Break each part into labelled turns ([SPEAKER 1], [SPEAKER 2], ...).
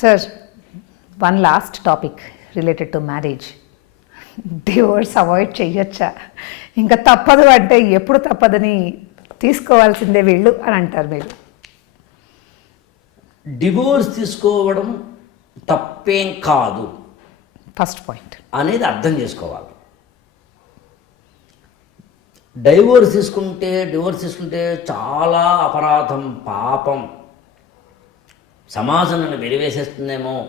[SPEAKER 1] Sir one last topic related to marriage divorce avoid చెయ్యొచ్చా? ఇంకా తప్పదు అంటే ఎప్పుడు తప్పదని తీసుకోవాల్సిందే వీళ్ళు అని అంటారు మీరు.
[SPEAKER 2] డివోర్స్ తీసుకోవడం తప్పేం కాదు.
[SPEAKER 1] ఫస్ట్ పాయింట్
[SPEAKER 2] అనేది అర్థం చేసుకోవాలి. డైవోర్స్ తీసుకుంటే డివోర్స్ తీసుకుంటే చాలా అపరాధం పాపం. సమాజం నన్ను వెలివేసేస్తుందేమో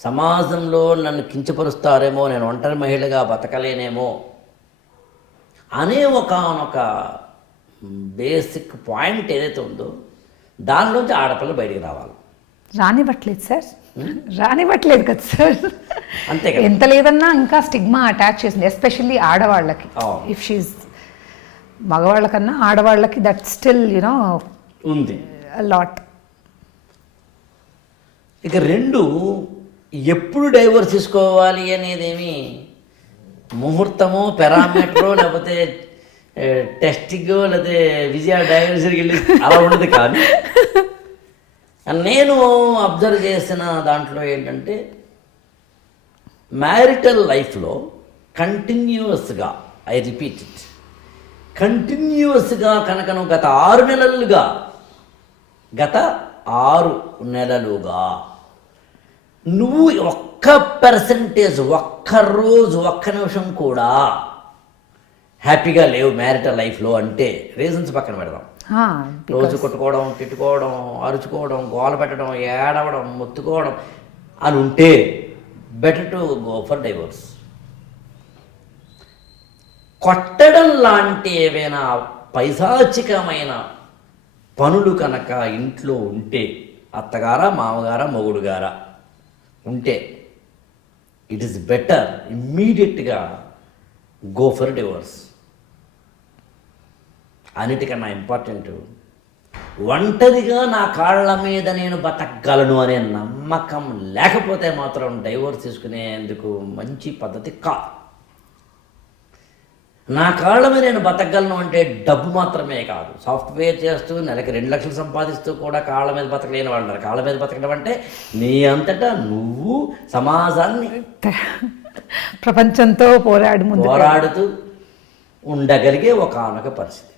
[SPEAKER 2] సమాజంలో నన్ను కించపరుస్తారేమో నేను ఒంటరి మహిళగా బతకలేనేమో అనే ఒకనొక బేసిక్ పాయింట్ ఏదైతే ఉందో దానిలోంచి ఆడపిల్ల బయటికి రావాలి.
[SPEAKER 1] రానివ్వట్లేదు సార్. రానివ్వట్లేదు కదా సార్.
[SPEAKER 2] అంతే కదా.
[SPEAKER 1] ఎంత లేదన్నా ఇంకా స్టిగ్మా అటాచ్ చేసింది ఎస్పెషల్లీ ఆడవాళ్ళకి. ఇఫ్ షీజ్ మగవాళ్ళకన్నా ఆడవాళ్ళకి దట్ స్టిల్ యునో
[SPEAKER 2] ఉంది.
[SPEAKER 1] లాట్
[SPEAKER 2] ఇక రెండు ఎప్పుడు డైవర్స్ తీసుకోవాలి అనేదేమి ముహూర్తమో పెరామీటరో లేకపోతే టెస్టింగో లేకపోతే విజయ డైవర్సరీకి వెళ్ళి అలా ఉండదు కానీ నేను అబ్జర్వ్ చేసిన దాంట్లో ఏంటంటే మ్యారిటల్ లైఫ్లో కంటిన్యూస్గా ఐ రిపీట్ ఇట్ కంటిన్యూస్గా కనుక గత ఆరు నెలలుగా గత ఆరు నెలలుగా నువ్వు ఒక్క పర్సంటేజ్ ఒక్క రోజు ఒక్క నిమిషం కూడా హ్యాపీగా లేవు మ్యారిటల్ లైఫ్లో అంటే రీజన్స్ పక్కన పెడదాం. రోజు కొట్టుకోవడం తిట్టుకోవడం అరుచుకోవడం గోల పెట్టడం ఏడవడం మొత్తుకోవడం అని ఉంటే better to go for divorce కొట్టడం లాంటి ఏవైనా పైశాచికమైన పనులు కనుక ఇంట్లో ఉంటే అత్తగారా మామగారా మొగుడు గారా ఉంటే ఇట్ ఈస్ బెటర్ ఇమ్మీడియట్గా గో ఫర్ డివోర్స్ అన్నిటికన్నా ఇంపార్టెంట్ ఒంటరిగా నా కాళ్ళ మీద నేను బతకగలను అనే నమ్మకం లేకపోతే మాత్రం డైవోర్స్ తీసుకునేందుకు మంచి పద్ధతి కాదు. నా కాళ్ళ మీద నేను బతకగలను అంటే డబ్బు మాత్రమే కాదు. సాఫ్ట్వేర్ చేస్తూ నెలకి రెండు లక్షలు సంపాదిస్తూ కూడా కాళ్ళ మీద బతకలేని వాళ్ళు ఉన్నారు. కాళ్ళ మీద బతకడం అంటే నీ అంతటా నువ్వు సమాజాన్ని
[SPEAKER 1] ప్రపంచంతో పోరాడి
[SPEAKER 2] పోరాడుతూ ఉండగలిగే ఒక ఆనక పరిస్థితి.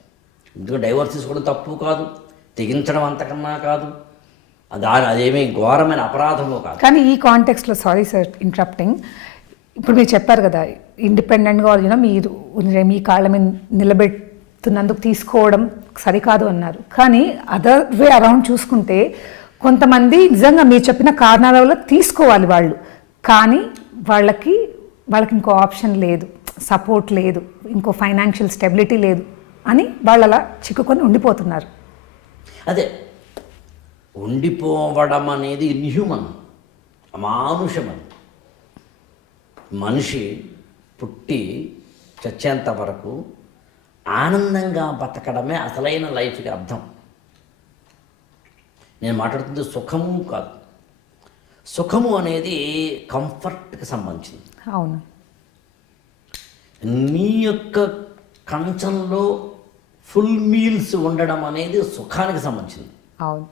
[SPEAKER 2] ఎందుకంటే డైవర్స్ తీసుకోవడం తప్పు కాదు? తెగించడం అంతకన్నా కాదు. దాని అదేమీ ఘోరమైన అపరాధము కాదు.
[SPEAKER 1] కానీ ఈ కాంటెక్స్లో సారీ సార్ ఇంటరప్టింగ్ ఇప్పుడు మీరు చెప్పారు కదా ఇండిపెండెంట్గా యూనో మీరు మీ కాళ్ళ మీద నిలబెడుతున్నందుకు తీసుకోవడం సరికాదు అన్నారు. కానీ అదర్ వే అరౌండ్ చూసుకుంటే కొంతమంది నిజంగా మీరు చెప్పిన కారణాల వల్ల తీసుకోవాలి వాళ్ళు. కానీ వాళ్ళకి వాళ్ళకి ఇంకో ఆప్షన్ లేదు సపోర్ట్ లేదు ఇంకో ఫైనాన్షియల్ స్టెబిలిటీ లేదు అని వాళ్ళు అలా చిక్కుకొని ఉండిపోతున్నారు.
[SPEAKER 2] అదే ఉండిపోవడం అనేది ఇన్హ్యూమన్ అమానుషమని మనిషి పుట్టి చచ్చేంత వరకు ఆనందంగా బతకడమే అసలైన లైఫ్కి అర్థం. నేను మాట్లాడుతుంది సుఖము కాదు. సుఖము అనేది కంఫర్ట్కి సంబంధించింది.
[SPEAKER 1] అవును.
[SPEAKER 2] నీ యొక్క కంచంలో ఫుల్ మీల్స్ ఉండడం అనేది సుఖానికి సంబంధించింది.
[SPEAKER 1] అవును.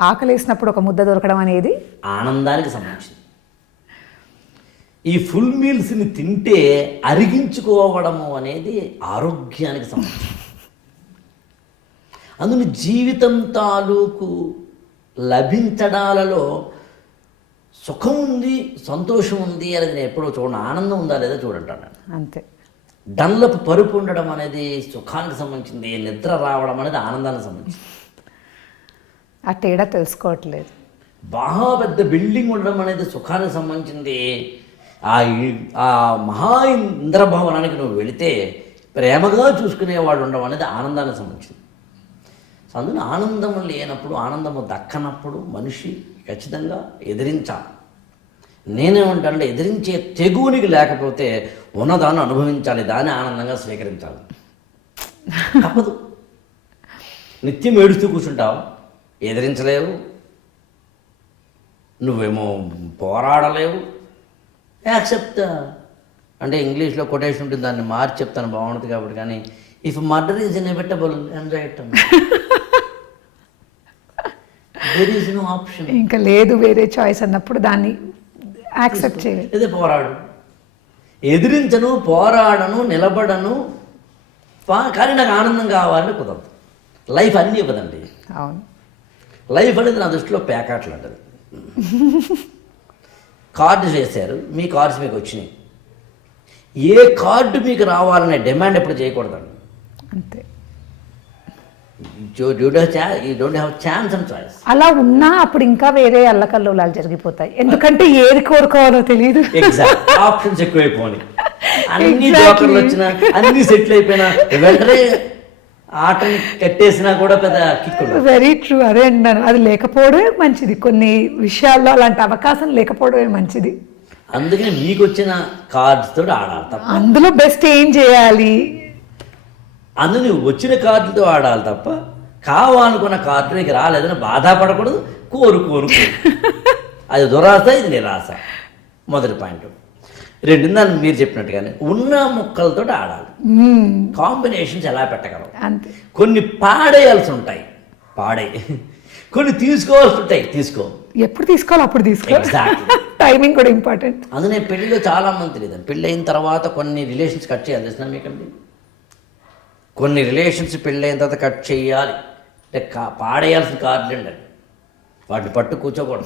[SPEAKER 1] ఆకలేసినప్పుడు ఒక ముద్ద దొరకడం అనేది
[SPEAKER 2] ఆనందానికి సంబంధించింది. ఈ ఫుల్ మీల్స్ని తింటే అరిగించుకోవడము అనేది ఆరోగ్యానికి సంబంధించింది అందుని జీవితం తాలూకు లభించడాలలో సుఖం ఉంది సంతోషం ఉంది అనేది నేను ఎప్పుడో చూడండి ఆనందం ఉందా లేదా చూడంటాను
[SPEAKER 1] అంతే.
[SPEAKER 2] డన్లప్ పరుపు ఉండడం అనేది సుఖానికి సంబంధించింది నిద్ర రావడం అనేది ఆనందానికి సంబంధించింది.
[SPEAKER 1] ఆ తేడా తెలుసుకోవట్లేదు.
[SPEAKER 2] బాగా పెద్ద బిల్డింగ్ ఉండడం అనేది సుఖానికి సంబంధించింది. ఆ ఆ మహా ఇంద్రభవనానికి నువ్వు వెళితే ప్రేమగా చూసుకునేవాడు ఉండడం అనేది ఆనందానికి సంబంధించింది. అందులో ఆనందం లేనప్పుడు ఆనందము దక్కనప్పుడు మనిషి ఖచ్చితంగా ఎదిరించాలి. నేనేమంటానంటే ఎదిరించే తెగునికి లేకపోతే ఉన్నదాన్ని అనుభవించాలి దాన్ని ఆనందంగా స్వీకరించాలి. తప్పదు. నిత్యం ఏడుస్తూ కూర్చుంటావు ఎదిరించలేవు నువ్వేమో పోరాడలేవు యాక్సెప్ట్. అంటే ఇంగ్లీష్లో కొటేషన్ ఉంటుంది దాన్ని మార్చి చెప్తాను బాగుంటుంది కాబట్టి. కానీ if murder is inevitable enjoy there is no option
[SPEAKER 1] ఇంకా లేదు వేరే చాయిస్ అన్నప్పుడు దాన్ని యాక్సెప్ట్ చేయాలి.
[SPEAKER 2] ఇదే పోరాడు. ఎదిరించను పోరాడను నిలబడను కానీ నాకు ఆనందం కావాలని కుదరదు. లైఫ్ అన్నీ ఇవ్వదండి.
[SPEAKER 1] అవును.
[SPEAKER 2] లైఫ్ అనేది నా దృష్టిలో ప్యాకెట్లు అంటది. కార్డు వేశారు మీ కార్డ్స్ మీకు వచ్చినాయి. ఏ కార్డు మీకు రావాలనే డిమాండ్ ఎప్పుడు చేయకూడదండి.
[SPEAKER 1] అంతే. అలా ఉన్నా అప్పుడు ఇంకా వేరే అల్లకల్లోలాలు జరిగిపోతాయి. ఎందుకంటే ఏది కోరుకోవాలో తెలియదు
[SPEAKER 2] ఆప్షన్స్ ఎక్కువైపోయి అన్ని
[SPEAKER 1] Exactly.
[SPEAKER 2] జోకర్లు వచ్చినా అన్ని సెటిల్ అయిపోయినా వెంటనే ఆటని కట్టేసినా కూడా పెద్ద
[SPEAKER 1] వెరీ ట్రూ అదే అన్నాను అది లేకపోవడమే మంచిది. కొన్ని విషయాల్లో అలాంటి అవకాశం లేకపోవడమే మంచిది.
[SPEAKER 2] అందుకని మీకు వచ్చిన కార్డ్స్ తోటి ఆడాలి తప్ప.
[SPEAKER 1] అందులో బెస్ట్ ఏం చేయాలి?
[SPEAKER 2] అందుని వచ్చిన కార్డులతో ఆడాలి తప్ప కావాలనుకున్న కార్డు నీకు రాలేదని బాధపడకూడదు. కోరుకోను అది దురాశ ఇది నిరాశ. మొదటి పాయింట్. రెండుందని మీరు చెప్పినట్టుగానే ఉన్న ముక్కలతో ఆడాలి. కాంబినేషన్స్ ఎలా పెట్టగలవు
[SPEAKER 1] అంతే.
[SPEAKER 2] కొన్ని పాడేయాల్సి ఉంటాయి. పాడే. కొన్ని తీసుకోవాల్సి ఉంటాయి. తీసుకో.
[SPEAKER 1] ఎప్పుడు తీసుకోవాలి? అప్పుడు తీసుకో. టైమింగ్ కూడా ఇంపార్టెంట్
[SPEAKER 2] అందునే పెళ్ళిలో చాలా మంది తెలియదు పెళ్ళి అయిన తర్వాత కొన్ని రిలేషన్స్ కట్ చేయాలి. తెలిసిన మీకండి? కొన్ని రిలేషన్స్ పెళ్ళి అయిన తర్వాత కట్ చేయాలి. అంటే పాడేయాల్సిన కార్డులు అండి వాటిని పట్టు కూర్చోకూడదు.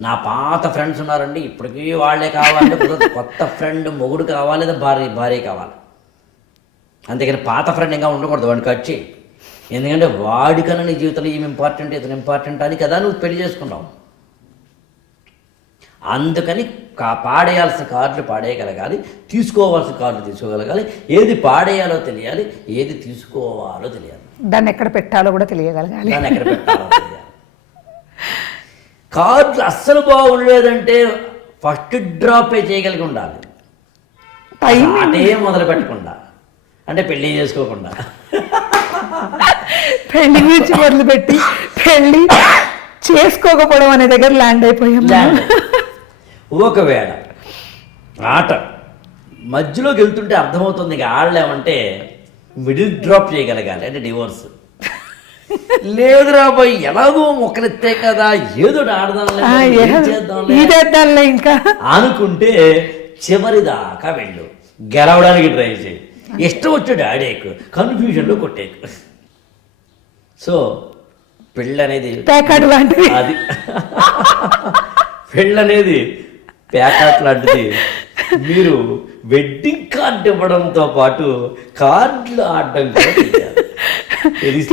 [SPEAKER 2] నా పాత ఫ్రెండ్స్ ఉన్నారండి ఇప్పటికీ వాళ్ళే కావాలంటే కుదరదు. కొత్త ఫ్రెండ్ మొగుడు కావాలి లేదా భార్య భార్య కావాలి. అంతేకాని పాత ఫ్రెండ్ ఇంకా ఉండకూడదు వాడిని కట్ చేయి. ఎందుకంటే వాడికన్నా నీ జీవితంలో ఏమి ఇంపార్టెంట్ ఇతను ఇంపార్టెంట్ అని కదా నువ్వు పెళ్ళి చేసుకున్నావు. అందుకని కా పాడేయాల్సిన కార్డులు పాడేయగలగాలి తీసుకోవాల్సిన కార్డులు తీసుకోగలగాలి. ఏది పాడేయాలో తెలియాలి ఏది తీసుకోవాలో తెలియాలి.
[SPEAKER 1] దాన్ని ఎక్కడ పెట్టాలో కూడా తెలియగలగాలి.
[SPEAKER 2] దాన్ని ఎక్కడ పెట్టాలో కార్డులు అస్సలు బాగుండలేదంటే ఫస్ట్ డ్రాపే చేయగలిగి ఉండాలి
[SPEAKER 1] టైం
[SPEAKER 2] అటే మొదలు పెట్టకుండా. అంటే పెళ్ళి చేసుకోకుండా.
[SPEAKER 1] పెళ్ళి గురించి మొదలుపెట్టి పెళ్ళి చేసుకోకపోవడం అనే దగ్గర ల్యాండ్ అయిపోయాం.
[SPEAKER 2] ఒకవేళ ఆట మధ్యలోకి వెళ్తుంటే అర్థమవుతుంది ఇక ఆడలేమంటే మిడిల్ డ్రాప్ చేయగలగాలి అంటే డివోర్స్. లేదురా పోయి ఎలాగో మొక్కలెత్తే కదా ఏదో ఒకటి ఆడదాంలే
[SPEAKER 1] ఆ,
[SPEAKER 2] ఏం
[SPEAKER 1] ఏ-
[SPEAKER 2] చేద్దాంలే.
[SPEAKER 1] ఇదేద్దాంలే ఇంకా.
[SPEAKER 2] అనుకుంటే చివరి దాకా వెళ్ళు. గెలవడానికి ట్రై చేయి. ఇష్టం వచ్చాడు ఆడేకు కన్ఫ్యూజన్లో కొట్టేకు సో పెళ్ళి అనేది
[SPEAKER 1] ప్యాకాడు లాంటిది.
[SPEAKER 2] అది. పెళ్ళి అనేది ప్యాకెట్ లాంటిది. మీరు వెడ్డింగ్ కార్డు ఇవ్వడంతో పాటు కార్డులు ఆడడం కూడా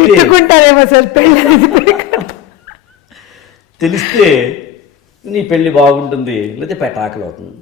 [SPEAKER 1] తిట్టుకుంటారేమో సార్ ప్యాకాడు.
[SPEAKER 2] తెలిస్తే నీ పెళ్ళి బాగుంటుంది లేకపోతే పెటాకులు అవుతుంది